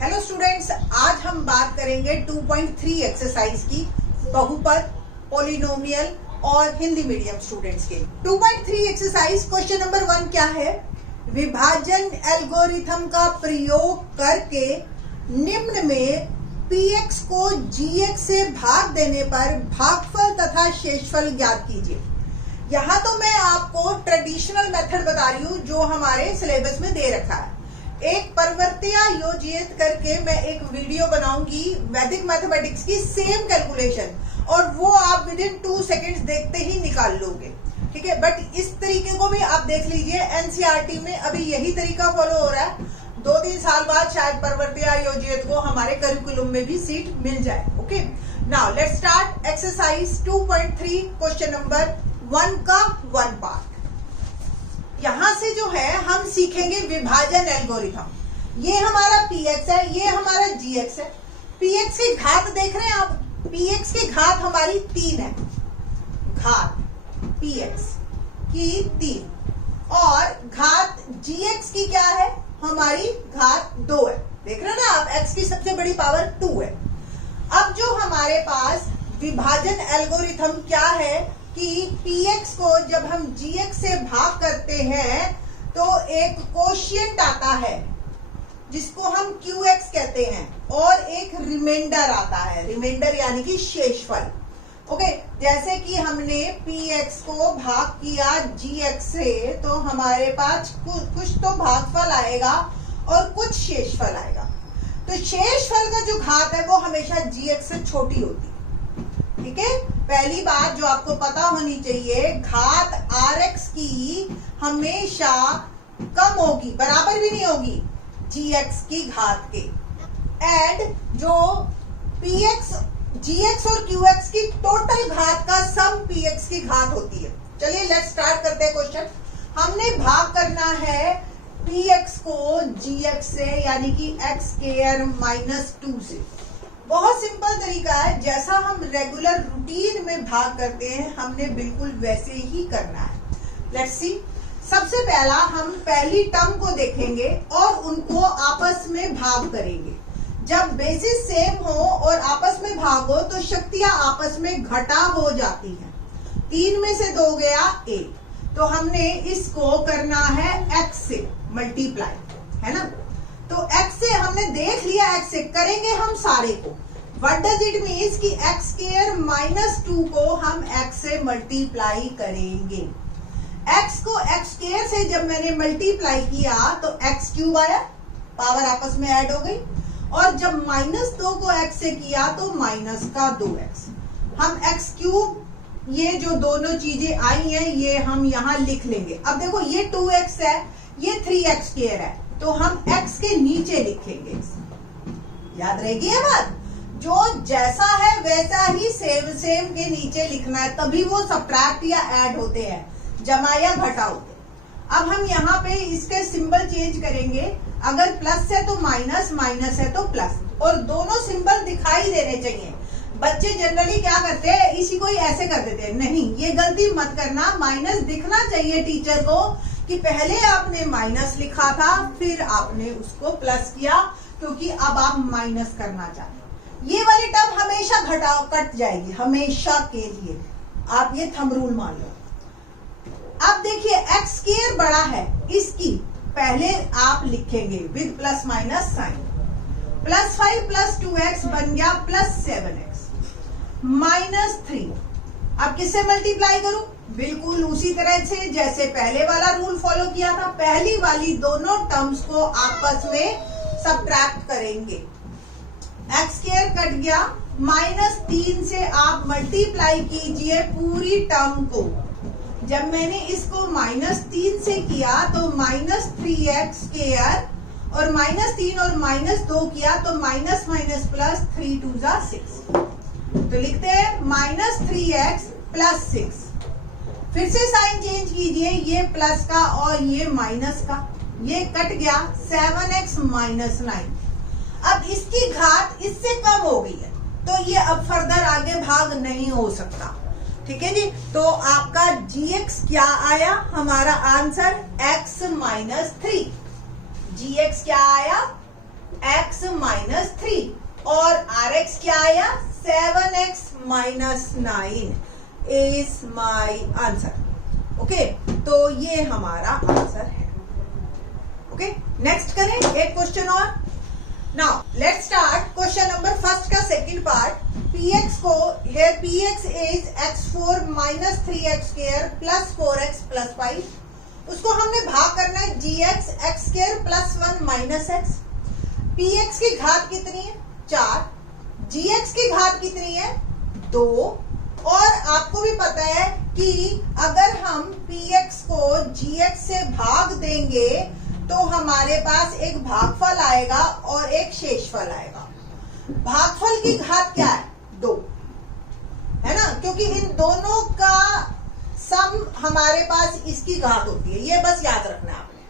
Hello students, आज हम बात करेंगे 2.3 एक्सरसाइज की, बहुपद, पॉलिनोमियल और हिंदी मीडियम स्टूडेंट्स के। 2.3 एक्सरसाइज क्वेश्चन नंबर 1 क्या है? विभाजन एल्गोरिथम का प्रयोग करके निम्न में px को gx से भाग देने पर भागफल तथा शेषफल ज्ञात कीजिए। यहाँ तो मैं आपको ट्रेडिशनल मेथड बता रही हूँ जो हमारे सिलेबस में दे रखा है। एक परवर्त्या योजित करके मैं एक वीडियो बनाऊंगी वैदिक मैथमेटिक्स की सेम कैलकुलेशन, और वो आप विद इन 2 सेकेंड्स देखते ही निकाल लोगे, ठीक है। बट इस तरीके को भी आप देख लीजिए, एनसीईआरटी में अभी यही तरीका फॉलो हो रहा है। 2-3 साल बाद शायद परवर्त्या योजित को हमारे करिकुलम में भी सीट मिल जाए। Okay, now let's start exercise 2.3 question number 1 का 1 पार्ट। यहां से जो है हम सीखेंगे विभाजन एल्गोरिथम। ये हमारा px है, ये हमारा gx है। px की घात देख रहे हैं आप, px की घात हमारी 3 है, घात px की 3, और घात gx की क्या है? हमारी घात 2 है। देख रहे हैं ना आप, x की सबसे बड़ी पावर 2 है। अब जो हमारे पास विभाजन एल्गोरिथम क्या है कि px को जब हम gx से भाग करते हैं तो एक कोशिएंट आता है जिसको हम qx कहते हैं, और एक रिमाइंडर आता है, रिमाइंडर यानी कि शेषफल। ओके, जैसे कि हमने px को भाग किया gx से तो हमारे पास कुछ तो भागफल आएगा और कुछ शेषफल आएगा। तो शेषफल का जो घात है वो हमेशा gx से छोटी होती है, ठीक है। पहली बात जो आपको पता होनी चाहिए, घात rx की हमेशा कम होगी, बराबर भी नहीं होगी gx की घात के। एंड जो px, gx और qx की टोटल घात का सम px की घात होती है। चलिए लेट्स स्टार्ट करते हैं क्वेश्चन। हमने भाग करना है px को gx से, यानी कि x स्क्वायर माइनस 2 से। बहुत सिंपल तरीका है, जैसा हम रेगुलर रूटीन में भाग करते हैं हमने बिल्कुल वैसे ही करना है। लेट्स सी, सबसे पहला हम पहली टर्म को देखेंगे और उनको आपस में भाग करेंगे। जब बेसिस सेम हो और आपस में भाग हो तो शक्तियां आपस में घटा हो जाती हैं। 3 में से 2 गया 1, तो हमने इसको करना है x से मल्टीप्लाई, है ना। तो x से हमने देख लिया, x से करेंगे हम सारे को। What does it means कि x स्क्वायर माइनस 2 को हम x से मल्टीप्लाई करेंगे। x को x स्क्वायर से जब मैंने मल्टीप्लाई किया तो x क्यूब आया, पावर आपस में ऐड हो गई, और जब माइनस 2 को x से किया तो माइनस का 2x। हम x क्यूब, ये जो दोनों चीजें आई हैं ये हम यहाँ लिख लेंगे। अब देखो ये 2x है, ये 3x स्क्वायर है, तो हम x के नीचे लिखेंगे। याद रहेगी ये बात, जो जैसा है वैसा ही सेम के नीचे लिखना है, तभी वो सब्ट्रैक्ट या ऐड होते हैं, जमा या घटा होते हैं। अब हम यहाँ पे इसके सिंबल चेंज करेंगे। अगर प्लस है तो माइनस, माइनस है तो प्लस, और दोनों सिंबल दिखाई देने चाहिए। बच्चे जनरली क्या करते हैं, इसी को ही ऐसे कर देते हैं। नहीं, ये गलती मत करना। माइनस दिखना चाहिए टीचर को कि पहले आपने माइनस लिखा था फिर आपने उसको प्लस किया, क्योंकि अब आप माइनस करना चाहते हैं। ये वाली टर्म हमेशा कट जाएगी, हमेशा के लिए। आप ये थंब रूल मान लो। अब देखिए x स्क्वायर बड़ा है, इसकी पहले आप लिखेंगे with plus minus sign. Plus 5 plus 2x बन गया प्लस 7x माइनस 3। अब किससे मल्टीप्लाई करूं? बिल्कुल उसी तरह से जैसे पहले वाला रूल फॉलो किया था। पहली वाली दोनों टर्म्स को आपस में सब्ट्रैक्ट करेंगे। x स्क्वायर कट गया, माइनस 3 से आप मल्टीप्लाई कीजिए पूरी टर्म को। जब मैंने इसको माइनस 3 से किया तो माइनस 3x स्क्वायर, और माइनस 3 और माइनस 2 किया तो माइनस माइनस प्लस 3 2 जा 6। तो लिखते हैं माइनस 3x प्लस 6। फिर से साइन चेंज कीजिए, ये प्लस का और ये माइनस का, ये कट गया 7x माइनस 9। अब इसकी घात इससे कम हो गई है तो ये अब फर्दर आगे भाग नहीं हो सकता, ठीक है जी। तो आपका gx क्या आया? हमारा आंसर x माइनस 3। gx क्या आया? x माइनस 3 और rx क्या आया 7x minus 9 is my answer. Okay, तो ये हमारा आंसर है। ओके, नेक्स्ट करें एक क्वेश्चन और। Now let's start question number first का सेकंड पार्ट। px को here px is x4 minus 3x square plus 4x plus 5। उसको हमने भाग करना है gx x square plus 1 minus x। px की घात कितनी है 4, gx की घात कितनी है 2। और आपको भी पता है कि अगर हम px को gx से भाग देंगे तो हमारे पास एक भागफल आएगा और एक शेषफल आएगा। भागफल की घात क्या है 2, है ना, क्योंकि इन दोनों का सम हमारे पास इसकी घात होती है, ये बस याद रखना है आपने।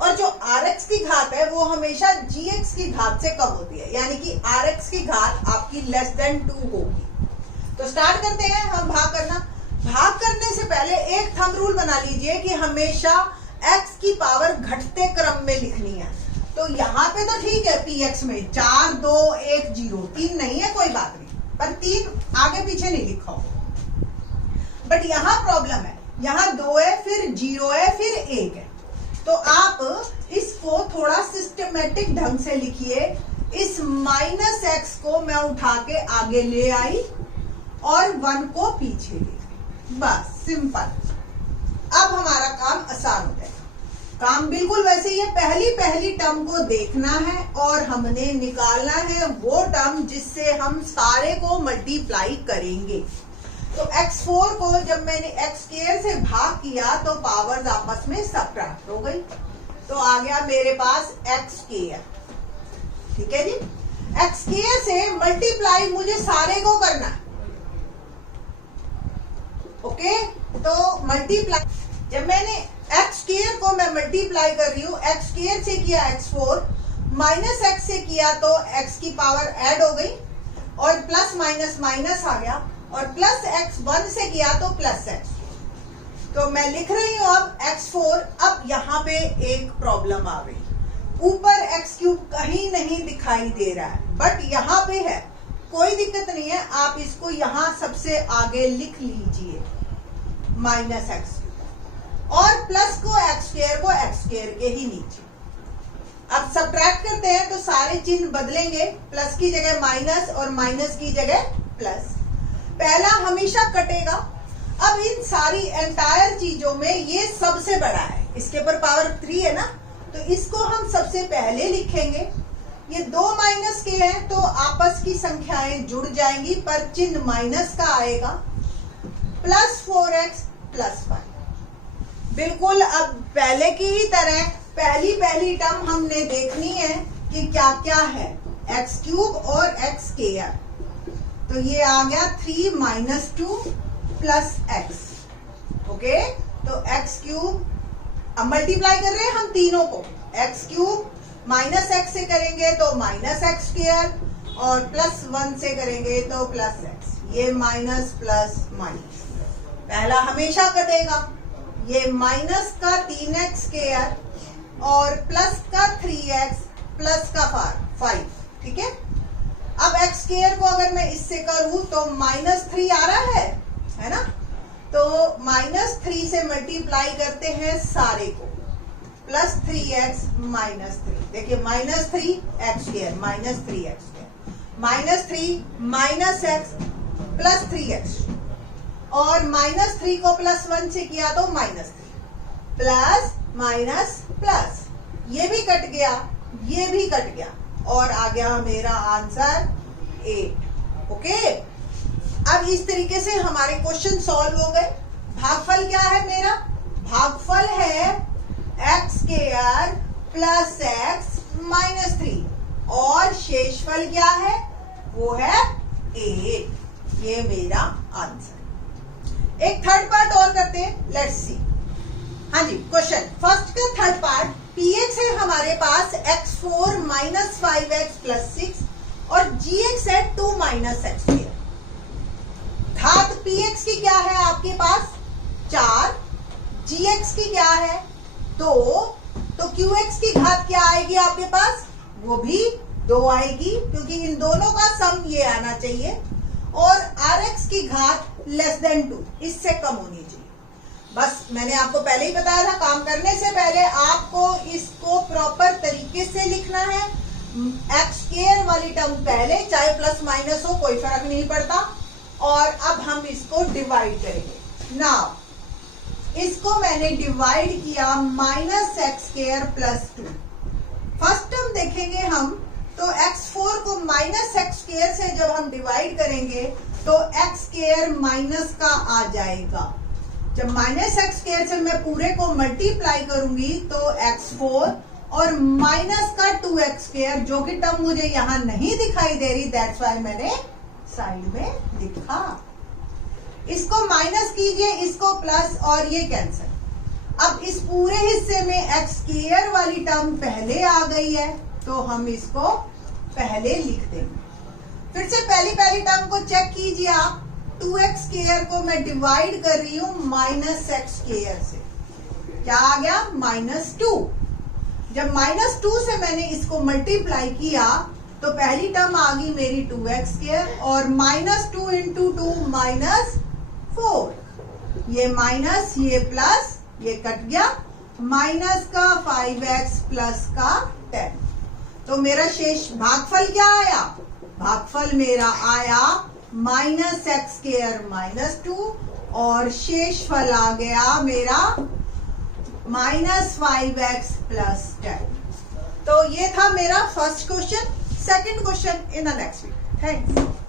और जो rx की घात है वो हमेशा gx की घात से कम होती है, यानी कि rx की घात आपकी लेस देन 2 होगी। तो स्टार्ट करते हैं हम भाग करना। भाग करने से पहले एक थंब रूल बना लीजिए कि हमेशा x की पावर घटते क्रम में लिखनी है। तो यहाँ पे तो ठीक है px में 4 2 1 0 3 नहीं है, कोई बात नहीं, पर 3 आगे पीछे नहीं लिखा हो। बट यहाँ प्रॉब्लम है, यहाँ 2 है फिर 0 है फिर 1 है। तो आप इसको थोड़ा सिस्टमेटिक ढंग से लिखिए। इस माइनस x को मैं उठा के आगे ले आई और 1 को पीछे ले गई, बस सिंपल। अब हमारा काम आसान हो जाएगा। काम बिल्कुल वैसे ही है, पहली टर्म को देखना है और हमने निकालना है वो टर्म जिससे हम सारे को मल्टीप्लाई करेंगे। तो x4 को जब मैंने x स्क्वायर से भाग किया तो पावर्स आपस में सबट्रैक्ट हो गई, तो आ गया मेरे पास x स्क्वायर। ठीक है जी, x स्क्वायर से मल्टीप्लाई मुझे सारे को करना है। ओके, तो मल्टीप्लाई, जब मैंने x स्क्वायर को मैं मल्टीप्लाई कर रही हूँ, x स्क्वायर से किया x4 माइनस x से किया तो x की पावर ऐड हो गई और प्लस माइनस माइनस आ गया, और प्लस x1 से किया तो प्लस x। तो मैं लिख रही हूँ अब x4। अब यहाँ पे एक प्रॉब्लम आ गई, ऊपर x क्यूब कहीं नहीं दिखाई दे रहा है, बट यहाँ पे है, कोई दिक्कत नहीं है, आप इसको यहाँ सबसे आगे लिख लीजिए माइनस x और प्लस को x स्क्वायर के ही नीचे। अब सब्ट्रैक्ट करते हैं तो सारे चिन्ह बदलेंगे, प्लस की जगह माइनस और माइनस की जगह प्लस। पहला हमेशा कटेगा। अब इन सारी एंटायर चीजों में ये सबसे बड़ा है, इसके ऊपर पावर 3 है ना, तो इसको हम सबसे पहले लिखेंगे। ये 2 माइनस के हैं तो आपस की संख्याएं जुड़ जाएंगी, पर चिन्ह माइनस का आएगा। प्लस 4x प्लस 5, बिल्कुल अब पहले की ही तरह पहली टर्म हमने देखनी है कि क्या क्या है, x क्यूब और x स्क्वायर। तो ये आ गया 3 माइनस 2 प्लस x। ओके, तो x क्यूब, अब मल्टीप्लाई कर रहे हैं हम तीनों को, x क्यूब माइनस x से करेंगे तो माइनस x स्क्वायर और प्लस 1 से करेंगे तो प्लस x। ये माइनस प्लस माइनस, पहला हमेशा कटेगा। ये माइनस का 3x स्क्वायर और प्लस का 3x प्लस का 5। ठीक है, अब x स्क्वायर को अगर मैं इससे करूं तो माइनस 3 आ रहा है ना, तो माइनस 3 से मल्टीप्लाई करते हैं सारे को, प्लस 3x माइनस 3। देखिए minus 3x square minus 3x square minus 3 minus x plus 3x, और माइनस 3 को प्लस 1 से किया तो माइनस 3 प्लस माइनस प्लस, ये भी कट गया, ये भी कट गया, और आ गया मेरा आंसर 8। ओके, अब इस तरीके से हमारे क्वेश्चन सॉल्व हो गए। भागफल क्या है मेरा? भागफल है x square plus x minus 3, और शेषफल क्या है? वो है 8। ये मेरा आंसर। एक थर्ड पार्ट और करते हैं, लेट्स सी। हाँ जी, क्वेश्चन फर्स्ट का थर्ड पार्ट, px है हमारे पास x4 माइनस 5x प्लस 6 और gx है 2 माइनस x स्क्वायर। घात px की क्या है आपके पास? 4, gx की क्या है? 2, तो qx की घात क्या आएगी आपके पास? वो भी 2 आएगी, क्योंकि इन दोनों का सम ये आना चाहिए, और rx की घात लेस देन 2, इससे कम होनी चाहिए। बस मैंने आपको पहले ही बताया था, काम करने से पहले आपको इसको प्रॉपर तरीके से लिखना है। एक्स स्क्वायर वाली टर्म पहले, चाहे प्लस माइनस हो कोई फर्क नहीं पड़ता। और अब हम इसको डिवाइड करेंगे। नाउ इसको मैंने डिवाइड किया minus x square plus 2। First term देखेंगे हम, तो x4 को माइनस एक्स स्क्वायर से जब हम डिवाइड करेंगे तो एक्स स्क्वायर माइनस का आ जाएगा। जब माइनस एक्स स्क्वायर से मैं पूरे को मल्टीप्लाई करूंगी तो x4 और माइनस का 2x स्क्वायर, जो कि टर्म मुझे यहां नहीं दिखाई दे रही, दैट्स वाई मैंने साइड में लिखा। इसको माइनस कीजिए, इसको प्लस, और ये कैंसिल। अब इस पूरे हिस्से में एक्स स्क्वायर वाली टर्म पहले आ गई है, तो हम इसको पहले लिख देंगे। फिर से पहली टर्म को चेक कीजिए आप। 2x स्क्वायर को मैं डिवाइड कर रही हूं माइनस एक्स स्क्वायर से, क्या आ गया? -2। जब -2 से मैंने इसको मल्टीप्लाई किया तो पहली टर्म आ गई मेरी 2x स्क्वायर, और -2 इंटू 2 -4, ये माइनस, ये प्लस, ये कट गया, माइनस का 5x प्लस का 10। तो मेरा शेष भागफल क्या आया? भागफल मेरा आया माइनस एक्स स्क्वायर -2, और शेषफल आ गया मेरा -5x प्लस 10। तो ये था मेरा first question. Second question in the next week. Thanks.